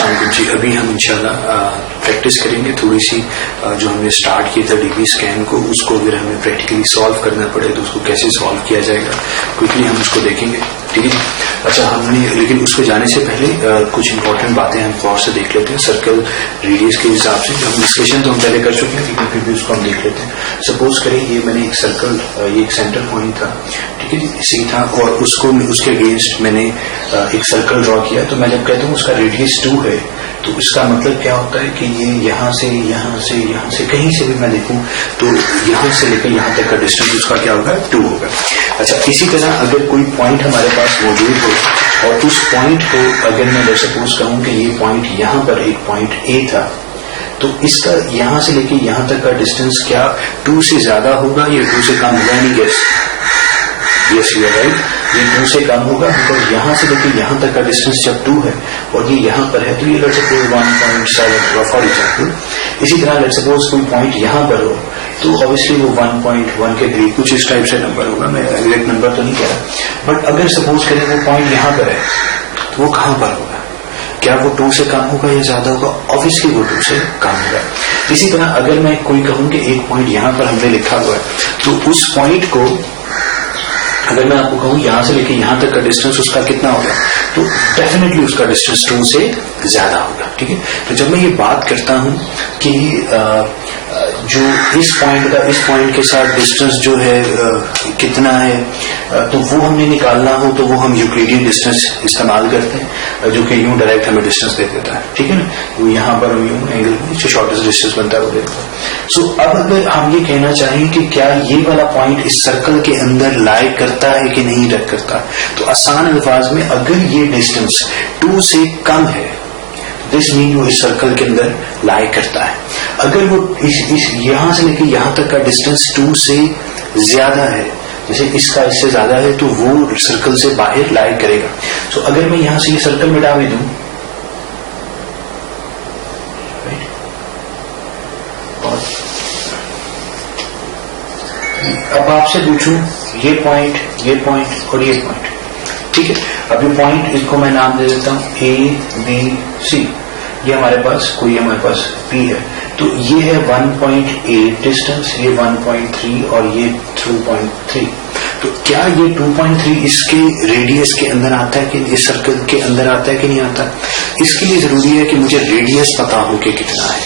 अस्सलाम वालेकुम जी। अभी हम इंशाल्लाह प्रैक्टिस करेंगे थोड़ी सी जो हमने स्टार्ट किया था डीबी स्कैन को, उसको अगर हमें प्रैक्टिकली सॉल्व करना पड़े तो उसको कैसे सॉल्व किया जाएगा, क्विकली हम उसको देखेंगे। ठीक है। अच्छा, हमने लेकिन उस पर जाने से पहले कुछ इंपॉर्टेंट बातें हम गौर से देख लेते हैं सर्कल रेडियस के हिसाब से। हम डिस्कशन तो हम पहले कर चुके हैं, लेकिन फिर भी उसको हम देख लेते हैं। सपोज करें ये मैंने एक सर्कल, ये एक सेंटर पॉइंट था, ठीक है, सी था, और उसको उसके अगेंस्ट मैंने एक सर्कल ड्रॉ किया। तो मैं जब कहता हूँ उसका रेडियस 2 है, तो इसका मतलब क्या होता है कि ये यहाँ से कहीं से भी मैं देखूं तो यहाँ से लेकर यहाँ तक का डिस्टेंस उसका क्या होगा, 2 होगा। अच्छा, इसी तरह अगर कोई पॉइंट हमारे पास मौजूद हो और उस पॉइंट को अगर मैं सपोज कहूँ कि ये पॉइंट यहाँ पर एक पॉइंट ए था, तो इसका यहाँ से लेकर यहाँ तक का डिस्टेंस क्या 2 से ज्यादा होगा या 2 से कम होगा? नहीं, guess. Yes, you are right, ये 2 से कम होगा, बिकॉज यहाँ से लेकर यहाँ तक का डिस्टेंस जब 2 है और ये यहाँ पर है, तो ये लेट्स सपोज 1.7 फॉर एग्जाम्पल। इसी तरह लेट्स सपोज कोई पॉइंट यहाँ पर हो, तो ऑब्वियसली वो 1.1 के करीब कुछ इस टाइप से नंबर होगा। मैं एग्जैक्ट नंबर तो नहीं कह रहा, बट अगर सपोज करें वो पॉइंट यहाँ पर है, तो वो कहाँ पर होगा? क्या वो 2 से कम होगा या ज्यादा होगा? ऑब्वियसली वो 2 से कम होगा। इसी तरह अगर मैं कोई कहूँ कि एक पॉइंट यहाँ पर हमने लिखा हुआ है, तो उस पॉइंट को अगर मैं आपको कहूँ यहाँ से लेके यहाँ तक का डिस्टेंस उसका कितना होगा, तो डेफिनेटली उसका डिस्टेंस 2 से ज्यादा होगा। ठीक है। तो जब मैं ये बात करता हूँ कि जो इस पॉइंट के साथ डिस्टेंस जो है कितना है, तो वो हमने निकालना हो तो वो हम यूक्लिडियन डिस्टेंस इस्तेमाल करते हैं, जो कि यूं डायरेक्ट हमें डिस्टेंस दे देता है। ठीक है ना, वो यहाँ पर हम यूं एंगल जो शॉर्टेस्ट डिस्टेंस बनता है वो देता है। सो अब अगर हम ये कहना चाहें कि क्या ये वाला पॉइंट इस सर्कल के अंदर लाई करता है कि नहीं करता, तो आसान अल्फाज में अगर ये डिस्टेंस 2 से कम है, दिस मीन वो इस सर्कल के अंदर लाई करता है। अगर वो इस यहां से लेकर यहां तक का डिस्टेंस 2 से ज्यादा है, जैसे इसका इससे ज्यादा है, तो वो सर्कल से बाहर लाई करेगा। तो अगर मैं यहां से ये सर्कल मिटा भी दूं, और अब आपसे पूछूं ये पॉइंट और ये पॉइंट, ठीक है, अब ये पॉइंट इसको मैं नाम दे देता हूं ABC। ये हमारे पास P है, तो ये है 1.8 डिस्टेंस, ये 1.3 और ये 2.3। तो क्या ये 2.3 इसके रेडियस के अंदर आता है कि इस सर्कल के अंदर आता है कि नहीं आता? इसके लिए जरूरी है कि मुझे रेडियस पता हो कि कितना है।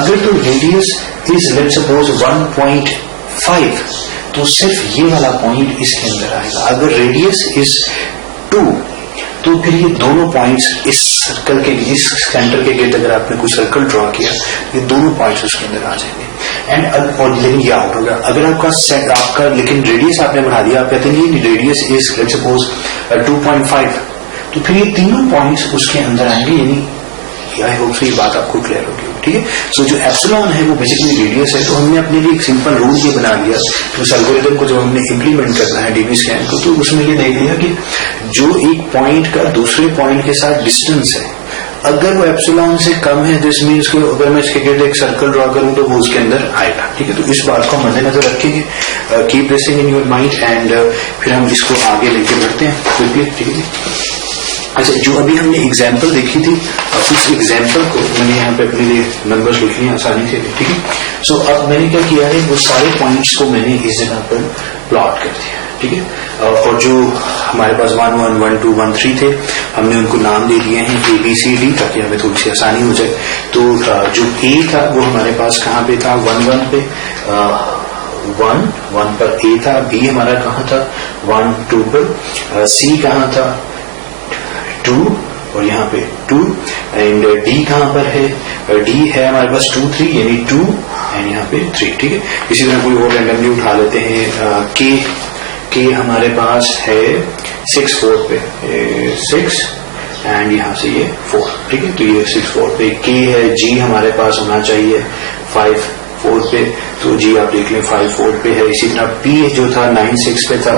अगर तो रेडियस इज लेट्स सपोज 1.5, तो सिर्फ ये वाला पॉइंट इसके अंदर आएगा। अगर रेडियस इज 2, तो फिर ये दोनों पॉइंट्स इस सर्कल के, इस सेंटर के गिर्द अगर आपने कोई सर्कल ड्रॉ किया, ये दोनों पॉइंट्स उसके अंदर आ जाएंगे। और लेकिन ये आउट होगा अगर आपका लेकिन रेडियस आपने बढ़ा दिया, आप कहते हैं रेडियस इज लेट्स सपोज 2.5, तो फिर ये तीनों पॉइंट्स उसके अंदर आएंगे। यानी आई होप सो ये बात आपको क्लियर होगी। ठीक है। सो जो एप्सिलॉन है वो बेसिकली रेडियस है। तो हमने अपने लिए एक सिंपल रूल ये बना लिया कि उस एल्गोरिथम को जब हमने इम्प्लीमेंट करना है डीबी स्कैन को, तो उसमें ये देख लिया कि जो एक पॉइंट का दूसरे पॉइंट के साथ डिस्टेंस है, अगर वो एप्सिलॉन से कम है, दिस मीन्स कि अगर मैं इसके गिर्द एक सर्कल ड्रॉ करूं तो वो उसके अंदर आएगा। ठीक है। तो इस बात को मद्देनजर रखेंगे, keep this in your mind, and फिर हम इसको आगे लेके बढ़ते हैं क्विकली। ठीक है। अच्छा, जो अभी हमने एग्जाम्पल देखी थी, उस एग्जाम्पल को मैंने यहाँ पे अपने लिए नंबर्स लिख लिए आसानी से। ठीक है। सो अब मैंने क्या किया है, वो सारे पॉइंट्स को मैंने इस जगह पर प्लॉट कर दिया। ठीक है। और जो हमारे पास 1, 1, 1, 2, 1, 3 थे, हमने उनको नाम दे दिए हैं ABCD, ताकि हमें थोड़ी सी आसानी हो जाए। तो जो A था वो हमारे पास कहाँ पे था, 1, 1 पे, 1 पर A था। B हमारा कहाँ था, 1, 2 पर। C कहाँ था, 2, और यहाँ पे 2, एंड D कहाँ पर है, D है हमारे पास 2, 3, यानी 2, एंड यहाँ पे 3। ठीक है। इसी तरह कोई और रैंडमली उठा लेते हैं। K हमारे पास है 6, 4 पे, 6, एंड यहाँ से ये 4। ठीक है। तो ये 6, 4 पे K है। G हमारे पास होना चाहिए 5, 4 पे, तो G आप देख लें 5, 4 पे है। इसी तरह P जो था 9, 6 पे था,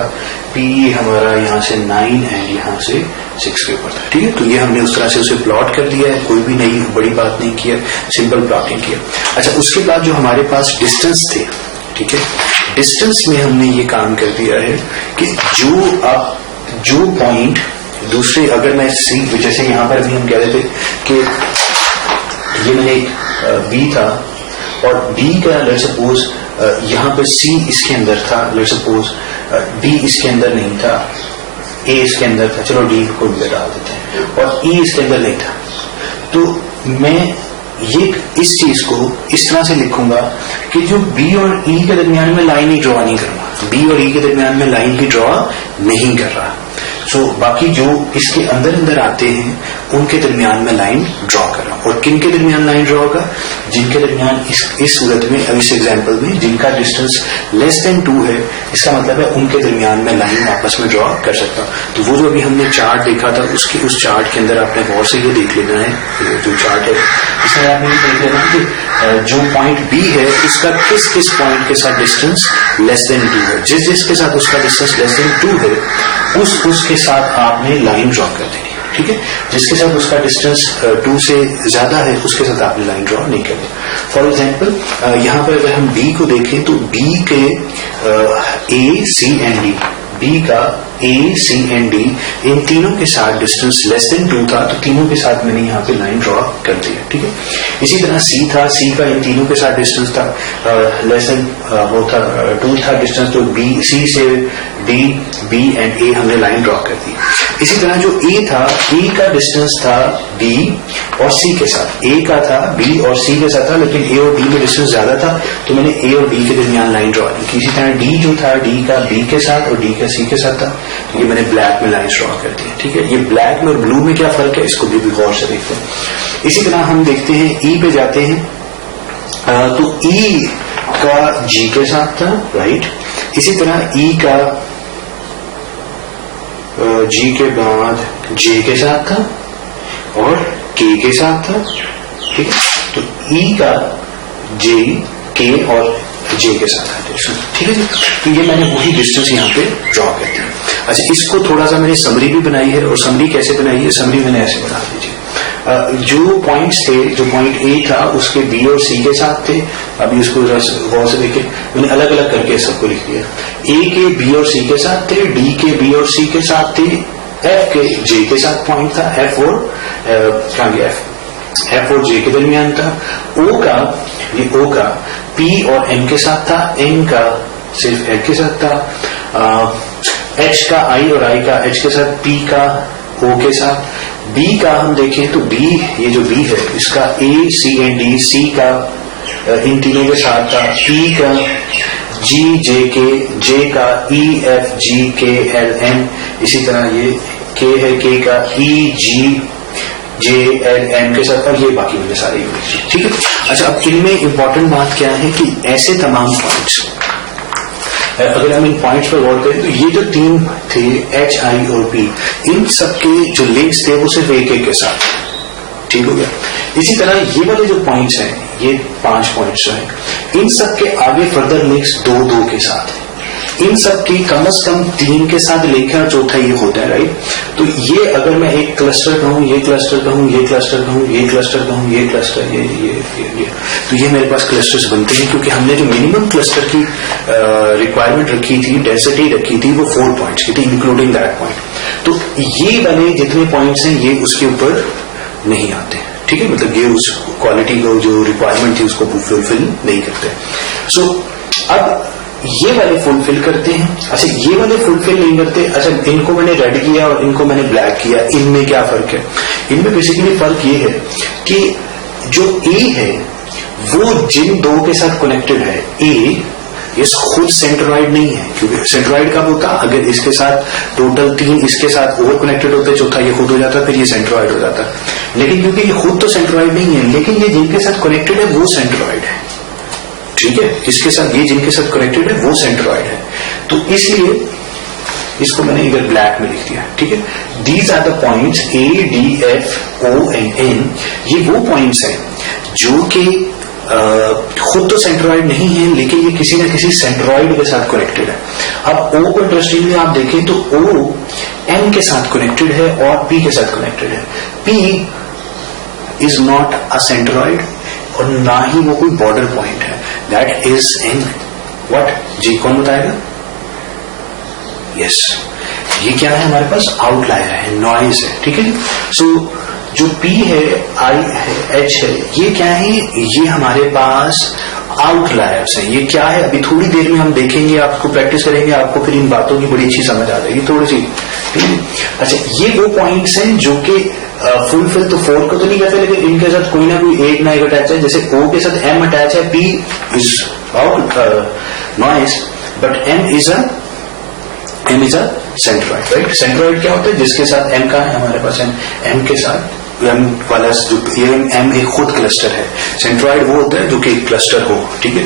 P हमारा यहाँ से 9 एंड यहाँ से 6 के ऊपर था। ठीक है। तो ये हमने उस तरह से उसे प्लॉट कर दिया है, कोई भी नई बड़ी बात नहीं किया, सिंपल प्लॉटिंग किया। अच्छा, उसके बाद जो हमारे पास डिस्टेंस थे, ठीक है, डिस्टेंस में हमने ये काम कर दिया है कि जो पॉइंट दूसरे, अगर मैं सी, जैसे यहाँ पर भी हम कह रहे थे कि ये मैंने बी था और डी का लेट सपोज यहाँ पे सी इसके अंदर था, लेट सपोज डी इसके अंदर नहीं था, ए इसके अंदर था, चलो डी को डाल देते हैं, और ई इसके अंदर नहीं था। तो मैं ये इस चीज को इस तरह से लिखूंगा कि जो बी और ई के दरमियान में लाइन ही ड्रॉ नहीं करूंगा, बी और ई के दरमियान में लाइन ही ड्रॉ नहीं कर रहा। सो बाकी जो इसके अंदर अंदर आते हैं उनके दरमियान में लाइन ड्रॉ कर रहा हूं। और किन के दरमियान लाइन ड्रॉ होगा? जिनके दरमियान इस सूरत में, अब इस एग्जांपल में जिनका डिस्टेंस लेस देन 2 है, इसका मतलब है उनके दरमियान में लाइन आपस में ड्रॉ कर सकता हूं। तो वो जो अभी हमने चार्ट देखा था उस चार्ट के अंदर आपने गौर से ये देख लेना है, जो चार्ट है इसमें आपने ये देख लेना है कि जो पॉइंट बी है उसका किस किस पॉइंट के साथ डिस्टेंस लेस देन 2 है। जिसके साथ उसका डिस्टेंस लेस देन 2 है उसके साथ आपने लाइन ड्रॉ कर देनी, ठीक है। जिसके साथ उसका डिस्टेंस 2 से ज्यादा है उसके साथ आपने लाइन ड्रॉ नहीं करनी। फॉर एग्जाम्पल यहाँ पर अगर हम बी को देखें तो बी के ए सी एंड डी, बी का ए सी एंड डी, इन तीनों के साथ डिस्टेंस लेस देन 2 था, तो तीनों के साथ मैंने यहाँ पे लाइन ड्रॉ कर दिया, ठीक है। इसी तरह सी था, सी का इन तीनों के साथ डिस्टेंस था लेस देन वो था 2 था डिस्टेंस, तो बी सी से डी, बी एंड ए हमने लाइन ड्रॉ कर दी। इसी तरह जो ए था, ए का डिस्टेंस था बी और सी के साथ, ए का था बी और सी के साथ था, लेकिन ए और डी में डिस्टेंस ज्यादा था तो मैंने ए और डी के दरमियान लाइन ड्रॉ की। इसी तरह डी जो था, डी का बी के साथ और डी का सी के साथ था, तो ये मैंने ब्लैक में लाइन ड्रॉ कर दी, ठीक है। ये ब्लैक में और ब्लू में क्या फर्क है इसको भी गौर से देखते हैं। इसी तरह हम देखते हैं ई पे जाते हैं, तो ई का जी के साथ था, राइट। इसी तरह ई का जी के बाद जे के साथ था और के साथ था, ठीक है। तो ई का जे, के और जे के साथ आता है, ठीक है जी। तो ये मैंने वही डिस्टेंस यहाँ पे ड्रॉ कर दिया। अच्छा, इसको थोड़ा सा मैंने समरी भी बनाई है, और समरी कैसे बनाई है? समरी मैंने ऐसे बना दीजिए, जो पॉइंट्स थे, जो पॉइंट ए था उसके बी और सी के साथ थे। अभी उसको गौर से देखें, मैंने अलग अलग करके सबको लिख दिया। ए के बी और सी के साथ थे, डी के बी और सी के साथ थे, एफ के जे के साथ पॉइंट था, एफ और जे के दरमियान था। ओ का पी और एन के साथ था, एन का सिर्फ एफ के साथ था, एच का आई और आई का एच के साथ, पी का ओ के साथ। बी का हम देखें तो बी, ये जो बी है इसका ए सी एंड डी, सी का इन तीनों के साथ था, पी का जी जे के, जे का ई एफ जी के एल एन, इसी तरह ये के है, के का ई जी जे एल एन के साथ, और ये बाकी मैंने सारे यूनिट, ठीक है। अच्छा, अब इनमें इंपॉर्टेंट बात क्या है कि ऐसे तमाम पॉइंट्स, अगर हम इन पॉइंट्स पर गौर करें तो ये जो 3 थे एच आई और पी, इन सबके जो लिंक्स थे वो सिर्फ एक के साथ, ठीक हो गया। इसी तरह ये वाले जो पॉइंट्स हैं, ये 5 पॉइंट्स जो हैं, इन सबके आगे फर्दर लिंक्स 2 के साथ हैं। इन सब की कम से कम 3 के साथ लेकर चौथा ये होता है, राइट। तो ये अगर मैं एक क्लस्टर कहूं, ये क्लस्टर कहूं, ये क्लस्टर कहूं, ये क्लस्टर कहूं, ये क्लस्टर, ये तो ये मेरे पास क्लस्टर्स बनते हैं, क्योंकि हमने जो मिनिमम क्लस्टर की रिक्वायरमेंट रखी थी, डेंसिटी रखी थी, वो 4 पॉइंट्स की थी, इंक्लूडिंग दैट पॉइंट। तो ये वाले जितने पॉइंट्स हैं ये उसके ऊपर नहीं आते, ठीक है। मतलब ये उस क्वालिटी को जो रिक्वायरमेंट थी उसको फुलफिल नहीं करते। सो अब ये वाले फुलफिल करते हैं। अच्छा, ये वाले फुलफिल नहीं करते। अच्छा, इनको मैंने रेड किया और इनको मैंने ब्लैक किया, इनमें क्या फर्क है? इनमें बेसिकली फर्क ये है कि जो ए है वो जिन 2 के साथ कनेक्टेड है, ए ये खुद सेंट्रॉइड नहीं है, क्योंकि सेंट्रॉइड कब होता? अगर इसके साथ टोटल 3 इसके साथ और कनेक्टेड होते, चौथा ये खुद हो जाता, फिर ये सेंट्रॉइड हो जाता। लेकिन क्योंकि ये खुद तो सेंट्रॉइड नहीं है, लेकिन ये जिनके साथ कनेक्टेड है वो सेंट्रॉइड है, ठीक है। इसके साथ ये जिनके साथ कनेक्टेड है वो सेंट्रॉइड है, तो इसलिए इसको मैंने इधर ब्लैक में लिख दिया, ठीक है। These are the points A D F O and N. ये वो पॉइंट्स हैं जो कि खुद तो सेंट्रॉइड नहीं है, लेकिन ये किसी न किसी सेंट्रॉइड के साथ कनेक्टेड है। अब ओ को इंटरेस्टिंगली आप देखें तो ओ एन के साथ कनेक्टेड है और पी के साथ कनेक्टेड है। P is not a centroid और ना ही वो कोई बॉर्डर पॉइंट है, दैट इज इन व्हाट? जी कौन बताएगा? यस, ये क्या है? हमारे पास आउटलायर है, नॉइज है, ठीक है जी। सो जो P है, I है, H है, ये क्या है? ये हमारे पास आउटलायर्स हैं। ये क्या है? अभी थोड़ी देर में हम देखेंगे, आपको प्रैक्टिस करेंगे, आपको फिर इन बातों की बड़ी अच्छी समझ आ जाएगी थोड़ी सी, ठीक है। अच्छा, ये वो पॉइंट्स हैं जो कि फुलफिल तो 4 को तो नहीं करते, लेकिन इनके साथ कोई ना कोई एक ना एक अटैच है। जैसे O के साथ M अटैच है, P is out noise, but M is a centroid, right. Centroid क्या होता है? जिसके साथ M का है, हमारे पास M के साथ M वाला जो M एक खुद क्लस्टर है। सेंट्रॉइड वो होता है जो कि एक क्लस्टर हो, ठीक है।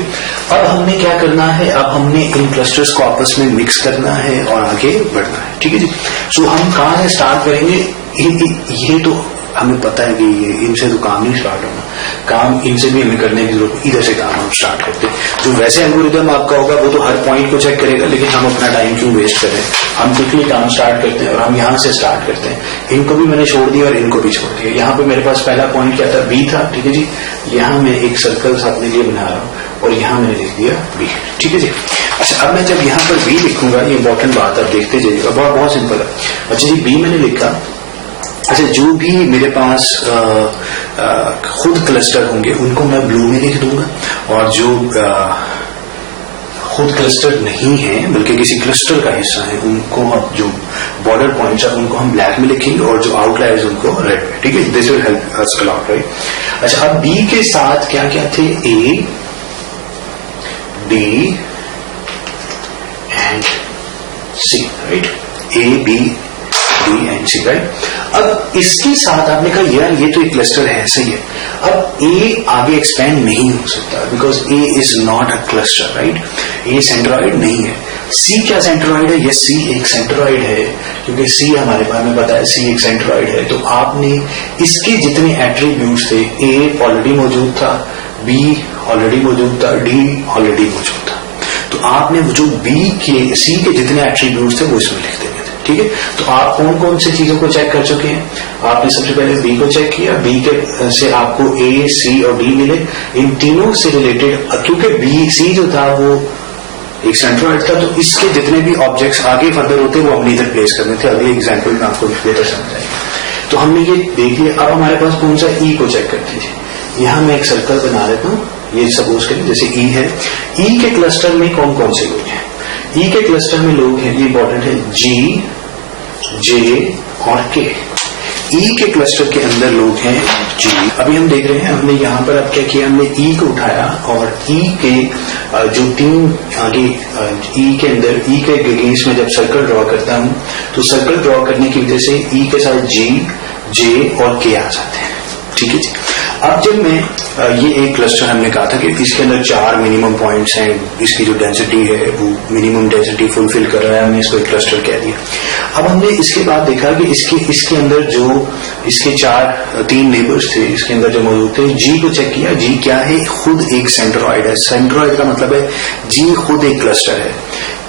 अब हमने क्या करना है? अब हमने इन क्लस्टर्स को आपस में मिक्स करना है और आगे बढ़ना है, ठीक है जी। सो हम कहाँ से स्टार्ट करेंगे? ये तो हमें पता है कि ये इनसे तो काम नहीं स्टार्ट होना, काम इनसे भी हमें करने की जरूरत, इधर से काम हम स्टार्ट करते हैं। जो वैसे एल्गोरिथम आपका होगा वो तो हर पॉइंट को चेक करेगा, लेकिन हम अपना टाइम क्यों वेस्ट करें? हम क्विकली काम स्टार्ट करते हैं और हम यहाँ से स्टार्ट करते हैं। इनको भी मैंने छोड़ दिया और इनको भी छोड़ दिया। यहाँ पे मेरे पास पहला पॉइंट क्या था? B था, ठीक है जी। यहाँ मैं एक सर्कल अपने लिए बना रहा हूँ और यहाँ मैंने लिख दिया B, ठीक है जी। अच्छा, अब मैं जब यहाँ पर B लिखूंगा, ये इंपॉर्टेंट बात आप देखते जाइएगा, बहुत सिंपल है। अच्छा जी, B मैंने लिखा। अच्छा, जो भी मेरे पास खुद क्लस्टर होंगे उनको मैं ब्लू में लिख दूंगा, और जो खुद क्लस्टर नहीं है बल्कि किसी क्लस्टर का हिस्सा है उनको हम, जो बॉर्डर पॉइंट्स है उनको हम ब्लैक में लिखेंगे, और जो आउटलायर्स उनको रेड में, ठीक है। This will help us a lot, right. अच्छा, अब B के साथ क्या क्या थे? A, B and C, right. A, B and C, right. अब इसके साथ आपने कहा यार ये तो एक क्लस्टर है, सही है। अब A आगे एक्सपेंड नहीं हो सकता because A is not a cluster, right. A centroid नहीं है। C क्या सेंट्रॉइड है? यस, C एक सेंट्रॉइड है, क्योंकि C हमारे बारे में पता है, C एक सेंट्रॉइड है। तो आपने इसके जितने एट्रीब्यूट्स थे, A ऑलरेडी मौजूद था, B ऑलरेडी मौजूद था, D ऑलरेडी मौजूद था। तो आपने जो C के जितने एट्रीब्यूट्स थे वो इसमें लिख देंगे, ठीक है। तो आप कौन कौन सी चीजों को चेक कर चुके हैं? आपने सबसे पहले B को चेक किया, B के से आपको A, C और D मिले। इन तीनों से रिलेटेड, क्योंकि B, C जो था वो एक सेंट्रॉइड था, तो इसके जितने भी ऑब्जेक्ट्स आगे फर्दर होते वो हमने इधर प्लेस करने थे। अगले एग्जाम्पल में आपको बेहतर समझ आएगा। तो हमने ये देख लिया। अब हमारे पास कौन सा? E को चेक करते थे। यहाँ मैं एक सर्कल बना लेता हूँ, ये सपोज करें जैसे E है। E के क्लस्टर में कौन कौन से लोग हैं? E के क्लस्टर में लोग हैं, ये इंपॉर्टेंट है, G, J और K। E के क्लस्टर के अंदर लोग हैं G। अभी हम देख रहे हैं, हमने यहाँ पर अब क्या किया? हमने E को उठाया और E के जो तीन आगे E के अंदर, E के अगेंस्ट में जब सर्कल ड्रॉ करता हूँ तो सर्कल ड्रॉ करने की वजह से E के साथ G, J और K आ जाते हैं, ठीक है जी। अब जब मैं ये एक क्लस्टर हमने कहा था कि इसके अंदर 4 मिनिमम पॉइंट्स हैं, इसकी जो डेंसिटी है वो मिनिमम डेंसिटी फुलफिल कर रहा है, हमने इसको एक क्लस्टर कह दिया। अब हमने इसके बाद देखा कि इसके अंदर जो इसके 3 नेबर्स थे, इसके अंदर जो मौजूद थे, G को चेक किया। G क्या है? खुद एक सेंट्रॉइड है। सेंट्रॉइड का मतलब है G खुद एक क्लस्टर है।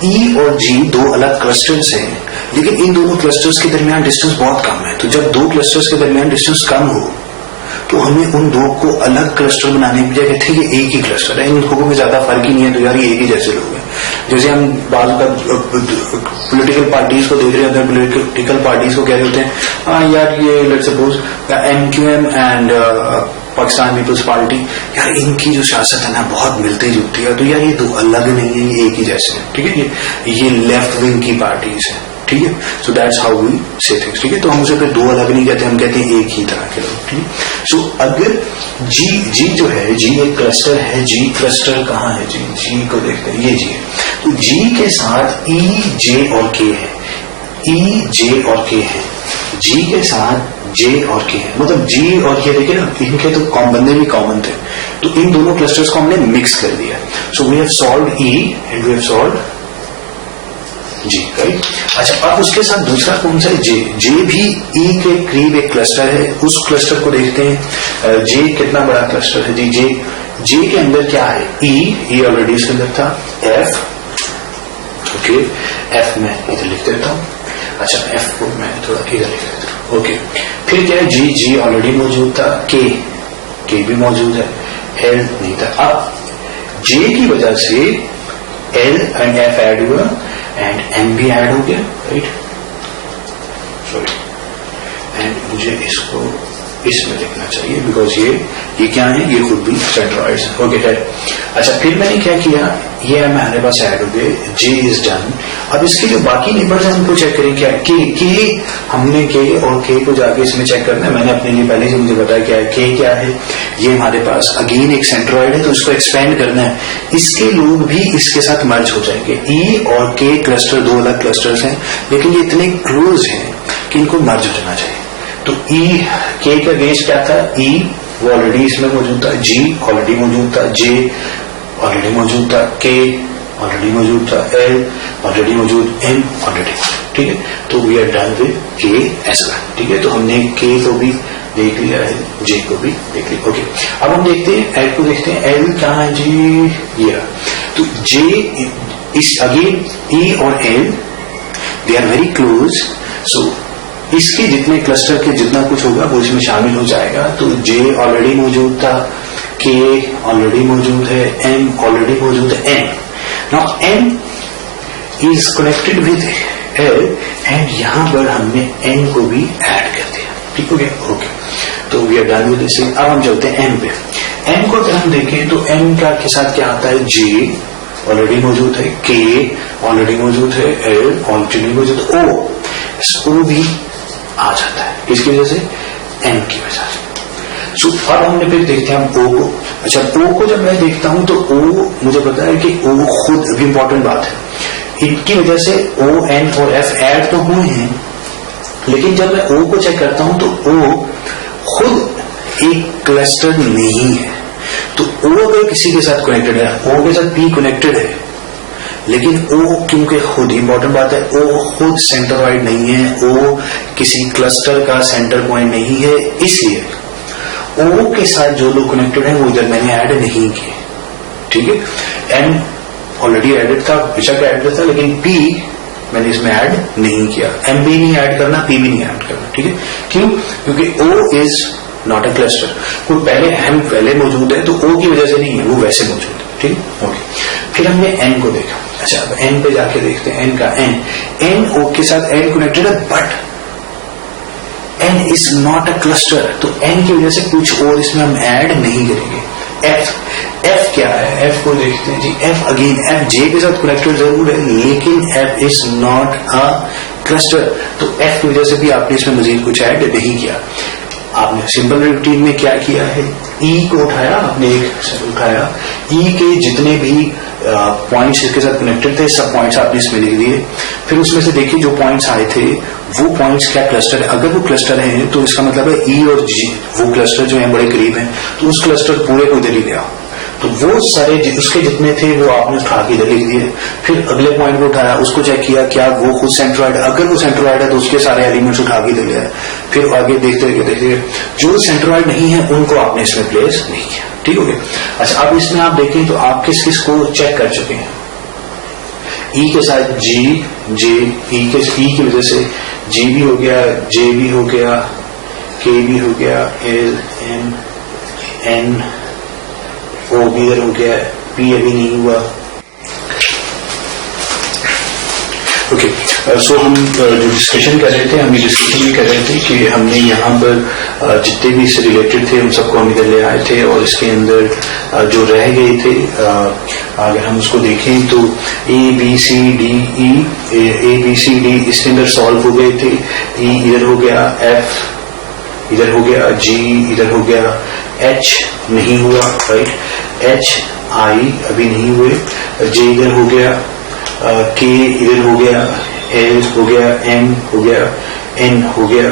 E और G 2 अलग क्लस्टर्स हैं, लेकिन इन दोनों क्लस्टर्स के दरमियान डिस्टेंस बहुत कम है। तो जब 2 क्लस्टर्स के दरमियान डिस्टेंस कम हो तो हमें उन 2 को अलग क्लस्टर बनाने की बजाय कहते हैं कि एक ही क्लस्टर है, इन लोगों में ज्यादा फर्क ही नहीं है, तो यार ये एक ही जैसे लोग हैं। जैसे हम बाजू का पॉलिटिकल पार्टीज को देख रहे होते हैं, पॉलिटिकल पार्टीज को कह रहे होते हैं, हाँ यार ये let's suppose MQM and Pakistan Peoples Party, यार इनकी जो सियासत है ना बहुत मिलती जुलती है, तो यार ये 2 अलग नहीं है, ये एक ही जैसे हैं, ठीक है। ये लेफ्ट विंग की पार्टीज है, ठीक है। सो दैट्स हाउ वी से थिंग्स, ठीक है। तो हम उसे फिर 2 अलग नहीं कहते, हम कहते हैं एक ही तरह के लोग, ठीक है। सो अगर G जो है, G एक क्लस्टर है। G क्लस्टर कहाँ है? G को देखते हैं, ये G है। तो G के साथ E, J और K है। E, J और K है। G के साथ J और K है, मतलब G और K देखिए ना, इनके तो बनने भी कॉमन थे, तो इन दोनों क्लस्टर्स को हमने मिक्स कर दिया। So we have solved E and we have solved G, right. अच्छा, अब उसके साथ दूसरा कौन सा है? J भी E के करीब एक क्लस्टर है, उस क्लस्टर को देखते हैं। J कितना बड़ा क्लस्टर है जी? J के अंदर क्या है? E ऑलरेडी इसके अंदर था। F, ओके, F में इधर लिख देता हूँ। अच्छा, F को मैं थोड़ा इधर लिख देता हूँ, ओके। फिर क्या है? G ऑलरेडी मौजूद था। K भी मौजूद है। L नहीं था। अब J की वजह से L एंड F ऐड हुआ एंड M भी ऐड हो गया, राइट। सॉरी, एंड मुझे इसको इसमें लिखना चाहिए, बिकॉज ये क्या है, ये खुद भी सेंट्रोइड्स है। ओके है। अच्छा, फिर मैंने क्या किया, ये हमारे पास ऐड हो गए, जे इज डन। अब इसके जो बाकी नेबर्स हैं उनको चेक करें, क्या के हमने के और के को जाके इसमें चेक करना है। मैंने अपने लिए पहले से मुझे बताया क्या है, के क्या है, ये हमारे पास अगेन एक सेंट्रोइड है, तो इसको एक्सपेंड करना है। इसके लोग भी इसके साथ मर्ज हो जाएंगे। ई और के क्लस्टर दो अलग क्लस्टर्स हैं, लेकिन ये इतने क्लोज हैं कि इनको मर्ज हो जाना चाहिए। तो ई के का अगेंस्ट क्या था, ई वो ऑलरेडी इसमें मौजूद था, जी ऑलरेडी मौजूद था, जे ऑलरेडी मौजूद था, के ऑलरेडी मौजूद था, एल ऑलरेडी मौजूद, एम ऑलरेडी। ठीक है, तो वी आर डन विद के एज वेल। ठीक है, तो हमने के को भी देख लिया है, जे को भी देख लिया। ओके, अब हम देखते हैं एल को, देखते हैं एल कहाँ है जी, ये। तो जे इस अगेन ई और L they are very close, so इसके जितने क्लस्टर के जितना कुछ होगा वो इसमें शामिल हो जाएगा। तो जे ऑलरेडी मौजूद था, के ऑलरेडी मौजूद है, एम ऑलरेडी मौजूद है, N. Now M is connected with L and यहां पर हमने एन को भी ऐड कर दिया। ठीक हो गया। ओके, तो we are done with this. अब हम चलते हैं एम पे। एम को अगर हम देखें तो एम का के साथ क्या आता है, जे ऑलरेडी मौजूद है, के ऑलरेडी मौजूद है, एल ऑलरेडी मौजूद है, ओ भी आ जाता है। किसकी वजह से, एम की वजह से। सो अब हमने फिर देखते हैं हम ओ को। अच्छा, ओ को जब मैं देखता हूं तो ओ मुझे पता है कि ओ खुद भी इंपॉर्टेंट बात है, इनकी वजह से ओ एन और एफ ऐड तो हुए हैं, लेकिन जब मैं ओ को चेक करता हूं तो ओ खुद एक क्लस्टर नहीं है। तो ओ अगर किसी के साथ कनेक्टेड है, ओ के साथ पी कनेक्टेड है, लेकिन ओ क्योंकि खुद इंपॉर्टेंट बात है, ओ खुद सेंटरॉइड नहीं है, ओ किसी क्लस्टर का सेंटर पॉइंट नहीं है, इसलिए ओ के साथ जो लोग कनेक्टेड हैं वो इधर मैंने ऐड नहीं किए। ठीक है, एम ऑलरेडी एडेड था, बेशक एडेड था, लेकिन पी मैंने इसमें ऐड नहीं किया। एम भी नहीं ऐड करना, पी भी नहीं ऐड करना। ठीक है, क्यों, क्योंकि O is not a cluster. कोई पहले एम पहले मौजूद है तो ओ की वजह से नहीं है, वो वैसे मौजूद है। ठीक है, ओके। फिर हमने एन को देखा। अच्छा, अब एन पे जाके देखते हैं, एन का एन ओ के साथ एन कनेक्टेड है, but N is not a cluster, तो एन की वजह से कुछ और इसमें हम ऐड नहीं करेंगे। एफ क्या है, एफ को देखते हैं जी। एफ अगेन एफ जे के साथ कनेक्टेड जरूर है, लेकिन F is not a cluster, तो एफ की वजह से भी आपने इसमें मजीद कुछ ऐड नहीं किया। आपने सिंपल रूटीन में क्या किया है, ई को उठाया, आपने एक उठाया, ई के जितने भी पॉइंट्स इसके साथ कनेक्टेड थे सब पॉइंट्स आपने इसमें लिख दिए। फिर उसमें से देखिए जो पॉइंट्स आए थे वो पॉइंट्स क्या क्लस्टर है, अगर वो क्लस्टर है तो इसका मतलब है ई और जी वो क्लस्टर जो है बड़े करीब हैं, तो उस क्लस्टर पूरे को इधर ही ले आओ। तो वो सारे उसके जितने थे वो आपने उठा के इधर लिख दिए। फिर अगले पॉइंट को उठाया, उसको चेक किया क्या वो खुद सेंट्रोइड, अगर वो सेंट्रोइड है तो उसके सारे एलिमेंट्स उठा के इधर ले आए। फिर आगे देखते जो सेंट्रोइड नहीं है उनको आपने इसमें प्लेस नहीं किया। ठीक हो गया। अच्छा, अब इसमें आप देखें तो आप किस किस को चेक कर चुके हैं, ई के साथ जी जे, ई की वजह से जी भी हो गया, जे भी हो गया, के भी हो गया, एल एम एन ओ भी इधर हो गया, पी अभी नहीं हुआ। ओके, सो हम जो डिस्कशन कर रहे थे, हम ये डिस्कशन भी कर रहे थे कि हमने यहाँ पर जितने भी इससे रिलेटेड थे उन सबको हम इधर ले आए थे, और इसके अंदर जो रह गए थे अगर हम उसको देखें तो A B C D E, A B C D इसके अंदर सॉल्व हो गए थे। ई इधर हो गया, एफ इधर हो गया, जी इधर हो गया, एच नहीं हुआ, राइट, एच आई अभी नहीं हुए, जे इधर हो गया, के इधर हो गया, एल हो गया, एम हो गया, एन हो गया,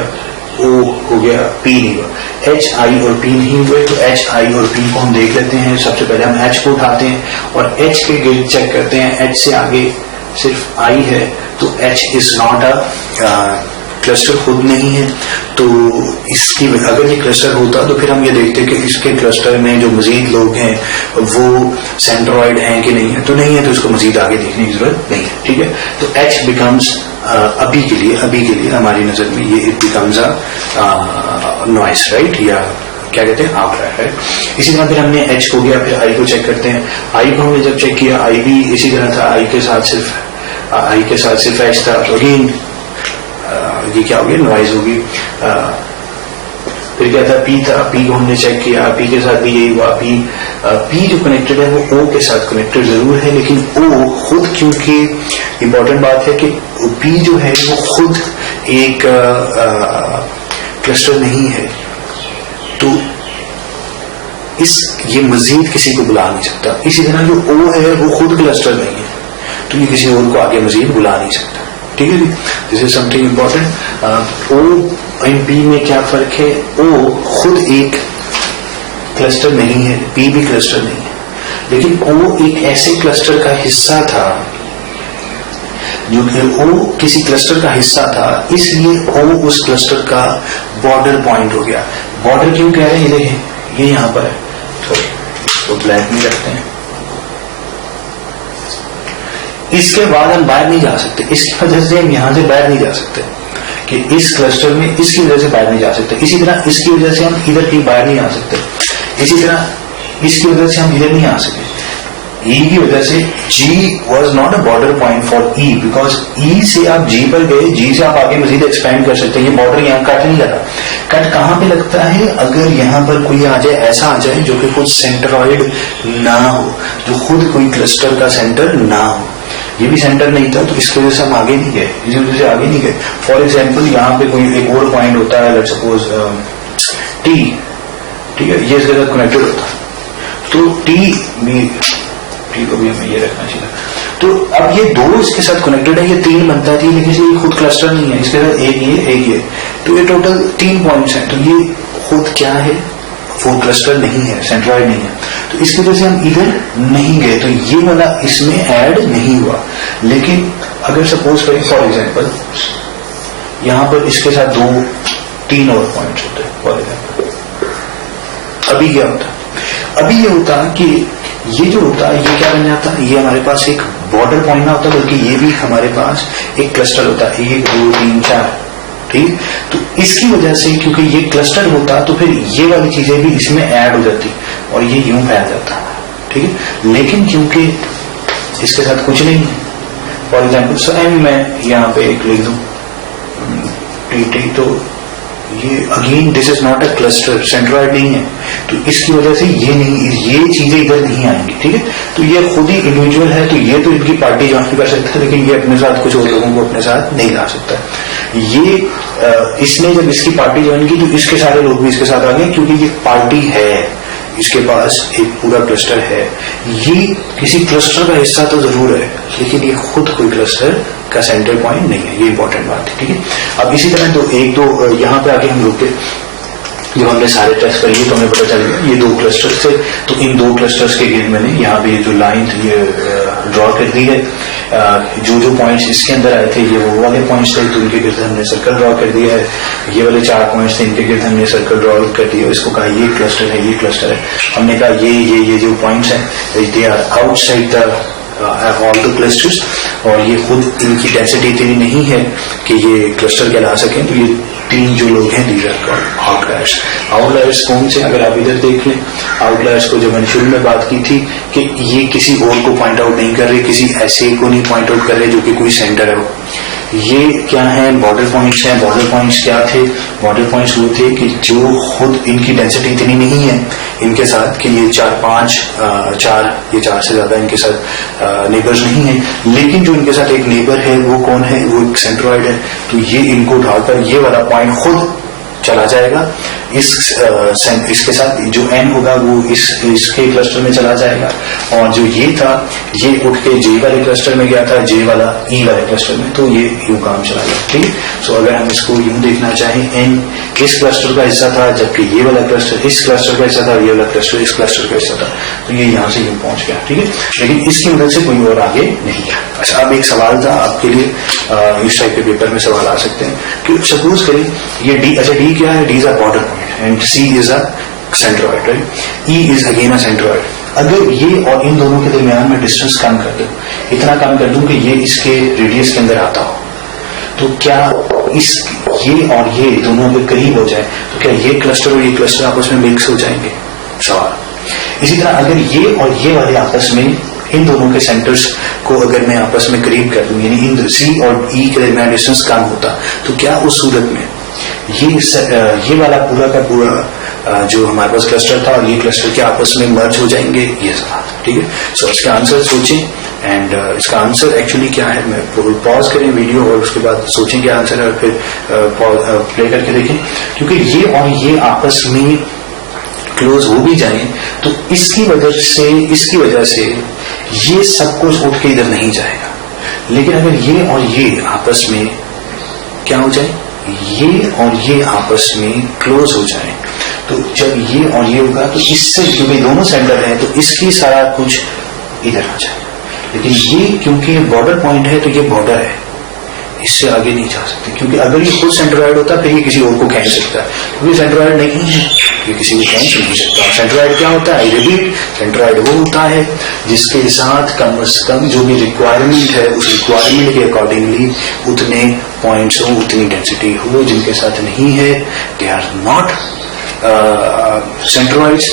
ओ हो गया, पी नहीं हुआ, एच आई और पी नहीं हुए। तो एच आई और पी को हम देख लेते हैं। सबसे पहले हम एच को उठाते हैं और एच के गिर्द चेक करते हैं। एच से आगे सिर्फ आई है, तो H is not a cluster, खुद नहीं है। तो इसकी अगर ये क्लस्टर होता तो फिर हम ये देखते कि इसके क्लस्टर में जो मजीद लोग हैं वो सेंट्रोइड हैं कि नहीं है, तो नहीं है तो इसको मजीद आगे देखने की जरूरत नहीं है। ठीक है, तो एच बिकम्स अभी के लिए हमारी नजर में ये it becomes a noise, right, या क्या कहते हैं आंकड़ा है। इसी तरह फिर हमने एच को गया, फिर आई को चेक करते हैं। आई को हमने जब चेक किया, आई भी इसी तरह था, आई के साथ सिर्फ एच था, तो अगेन ये क्या होगी, नॉइज होगी। फिर क्या था, पी था, पी को हमने चेक किया, पी के साथ भी यही हुआ, पी जो कनेक्टेड है वो ओ के साथ कनेक्टेड जरूर है, लेकिन ओ खुद, क्योंकि इंपॉर्टेंट बात है कि पी जो है वो खुद एक क्लस्टर नहीं है, तो ये मजीद किसी को बुला नहीं सकता। इसी तरह जो ओ है वो खुद क्लस्टर नहीं है, तो ये किसी और को आगे मजीद बुला नहीं सकता। ठीक है जी, this is something important. O and P में क्या फर्क है, ओ खुद एक क्लस्टर नहीं है, पी भी क्लस्टर नहीं है, लेकिन ओ एक ऐसे क्लस्टर का हिस्सा था, जो ओ किसी क्लस्टर का हिस्सा था, इसलिए ओ उस क्लस्टर का बॉर्डर पॉइंट हो गया। बॉर्डर क्यों कह रहे हैं, ये देखें, ये यहां पर है, तो ब्लैक नहीं रखते हैं, इसके बाद हम बाहर नहीं जा सकते, इसकी वजह से हम यहां से बाहर नहीं जा सकते, कि इस क्लस्टर में इसकी वजह से बाहर नहीं जा सकते। इसी तरह इसकी वजह से हम इधर कहीं बाहर नहीं आ सकते, इसी तरह इसकी वजह से हम इधर नहीं आ सकते। ई की वजह से G was not a border point for E, because E से आप G पर गए, G से आप आगे मजीद एक्सपेंड कर सकते हैं। ये बॉर्डर यहाँ कट नहीं लगा। कट कहाँ पे लगता है, अगर यहाँ पर कोई आ जाए, ऐसा आ जाए जो कि खुद सेंट्रॉइड ना हो, जो खुद कोई क्लस्टर का सेंटर ना हो। ये भी सेंटर नहीं था, तो इसकी वजह से हम आगे नहीं गए, इसी वजह से आगे नहीं गए। फॉर एग्जाम्पल यहाँ पे कोई एक और पॉइंट होता है, लेट्स सपोज T, ठीक है, ये इसके साथ कनेक्टेड होता है, तो टी को भी हमें ये रखना चाहिए। तो अब ये दो इसके साथ कनेक्टेड है, ये 3 बनता थी, लेकिन ये खुद क्लस्टर नहीं है, इसके साथ एक ये, तो ये टोटल 3 पॉइंट्स हैं, तो ये खुद क्या है, वो क्लस्टर नहीं है, सेंट्रॉइड नहीं है, तो इसकी वजह से हम इधर नहीं गए, तो ये वाला इसमें ऐड नहीं हुआ। लेकिन अगर सपोज करें फॉर एग्जाम्पल यहां पर इसके साथ 2-3 और पॉइंट्स होते हैं, फॉर एग्जाम्पल अभी क्या होता, अभी ये होता कि ये जो होता है, ये क्या बन जाता है, ये हमारे पास एक बॉर्डर पॉइंट ना होता, बल्कि ये भी हमारे पास एक क्लस्टर होता है, 1 2 3 4, ठीक। तो इसकी वजह से, क्योंकि ये क्लस्टर होता, तो फिर ये वाली चीजें भी इसमें ऐड हो जाती और ये यूं फैल जाता, ठीक है। लेकिन क्योंकि इसके साथ कुछ नहीं है, फॉर एग्जाम्पल सो एम मैं यहाँ पे एक लिख दूं टी, तो ये again this is not a cluster, centroid नहीं है, तो इसकी वजह से ये नहीं, ये चीजें इधर नहीं आएंगी, ठीक है। तो ये खुद ही इंडिविजुअल है, तो ये तो इनकी पार्टी ज्वाइन कर सकता है, लेकिन ये अपने साथ कुछ और लोगों को अपने साथ नहीं ला सकता। ये इसने जब इसकी पार्टी ज्वाइन की, तो इसके सारे लोग भी इसके साथ आ गए, क्योंकि ये पार्टी है, इसके पास एक पूरा क्लस्टर है। ये किसी क्लस्टर का हिस्सा तो जरूर है, लेकिन ये खुद कोई क्लस्टर का सेंटर पॉइंट नहीं है, ये इंपॉर्टेंट बात है, ठीक है। अब इसी तरह तो यहाँ पे आगे हम रुके, जब हमने सारे टेस्ट कर लिए तो हमें पता चल गया ये 2 क्लस्टर्स थे, तो इन 2 क्लस्टर्स के गिर्द मैंने यहाँ पे जो लाइन ये ड्रॉ कर दी है, जो पॉइंट्स इसके अंदर आए थे ये वो वाले पॉइंट्स थे, तो इनके गिर्द हमने सर्कल ड्रॉ कर दिया है। ये वाले 4 पॉइंट्स थे, इनके गिर्द हमने सर्कल ड्रॉ कर दिया, इसको कहा ये क्लस्टर है, ये क्लस्टर है। हमने कहा ये जो पॉइंट्स हैं they are outside the all the clusters, और ये खुद इनकी डेंसिटी इतनी नहीं है कि ये क्लस्टर कहला सकें, तो ये 3 जो लोग हैं दीज आर आउटलायर्स। आउटलायर्स कौन से, अगर आप इधर देख लें, आउटलायर्स को जब मैंने शुरू में बात की थी कि ये किसी और को पॉइंट आउट नहीं कर रहे, किसी ऐसे को नहीं पॉइंट आउट कर रहे जो कि कोई सेंटर है। ये क्या है, बॉर्डर पॉइंट्स हैं। बॉर्डर पॉइंट्स क्या थे, बॉर्डर पॉइंट्स वो थे कि जो खुद इनकी डेंसिटी इतनी नहीं है इनके साथ कि ये 4 से ज्यादा इनके साथ नेबर्स नहीं है, लेकिन जो इनके साथ एक नेबर है वो कौन है, वो एक सेंट्रॉइड है, तो ये इनको उठाकर ये वाला पॉइंट खुद चला जाएगा, इसके साथ जो n होगा वो इसके क्लस्टर में चला जाएगा, और जो ये था ये उठ के J वाले क्लस्टर में गया था, J वाला E वाले क्लस्टर में, तो ये यूं काम चला गया, ठीक है। सो अगर हम इसको यूं देखना चाहें, n इस क्लस्टर का हिस्सा था, जबकि ये वाला क्लस्टर इस क्लस्टर का हिस्सा था, ये वाला क्लस्टर इस क्लस्टर का हिस्सा था, तो ये यहाँ से यूं पहुंच गया, ठीक है। लेकिन इसकी मदद से कोई और आगे नहीं गया। अच्छा, अब एक सवाल था आपके लिए, इस टाइप के पेपर में सवाल आ सकते हैं कि सपोज करें ये D, अच्छा D क्या है, D is a border point and C is a centroid, right, E is again a centroid. अगर ये और इन दोनों के दरमियान में डिस्टेंस कम कर दूं, इतना कम कर दूं कि ये इसके रेडियस के अंदर आता हो, तो क्या ये और ये दोनों अगर करीब हो जाए तो क्या ये क्लस्टर और ये क्लस्टर आपस में मिक्स हो जाएंगे, सवाल। इसी तरह अगर ये और ये वाले आपस में, इन दोनों के सेंटर्स को अगर मैं आपस में करीब कर दूं, यानी इन C और E के दरमियान डिस्टेंस कम होता, तो क्या उस सूरत में ये वाला पूरा का पूरा जो हमारे पास क्लस्टर था और ये क्लस्टर के आपस में मर्ज हो जाएंगे, ये सवाल, ठीक है। सो इसका आंसर सोचें, एंड इसका आंसर एक्चुअली क्या है, मैं पॉज करें वीडियो और उसके बाद सोचें क्या आंसर है और फिर प्ले करके देखें। क्योंकि ये और ये आपस में क्लोज हो भी जाए तो इसकी वजह से ये सब कुछ उठ के इधर नहीं जाएगा। लेकिन अगर ये और ये आपस में क्या हो जाए, ये और ये आपस में क्लोज हो जाए, तो जब ये और ये होगा तो इससे, क्योंकि दोनों सेंटर है तो इसकी सारा कुछ इधर आ जाएगा। लेकिन ये क्योंकि बॉर्डर पॉइंट है तो ये बॉर्डर है, इससे आगे नहीं जा सकते। क्योंकि अगर ये खुद सेंट्रोइड होता फिर ये किसी और को खींच सकता है, क्योंकि सेंट्रोइड नहीं है, ये किसी को खींच नहीं सकता। सेंट्रोइड क्या होता है, आई रिपीट, सेंट्रोइड वो होता है जिसके साथ कम से कम जो भी रिक्वायरमेंट है उस रिक्वायरमेंट के अकॉर्डिंगली उतने पॉइंट्स हो, उतनी डेंसिटी हो। जिनके साथ नहीं है दे आर नॉट सेंट्रोइड्स,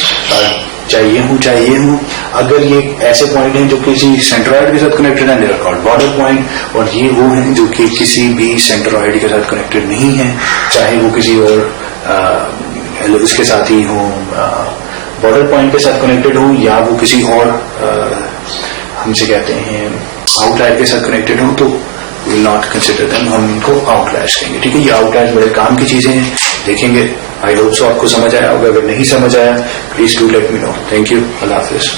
चाहे ये हूं। अगर ये ऐसे पॉइंट हैं जो किसी सेंट्रोइड के साथ कनेक्टेड है, they are called border point. और ये वो हैं जो कि किसी भी सेंट्रोइड के साथ कनेक्टेड नहीं है, चाहे वो किसी और उसके साथ ही हो, बॉर्डर पॉइंट के साथ कनेक्टेड हो, या वो किसी और हमसे कहते हैं आउटलायर के साथ कनेक्टेड हो, तो विल नॉट कंसिडर देम, हम इनको आउटलायर्स कहेंगे, ठीक है। ये आउटलायर्स बड़े काम की चीजें हैं, देखेंगे। आई होप सो आपको समझ आया होगा। अगर नहीं समझ आया please do let me know. Thank you, Allah Hafiz.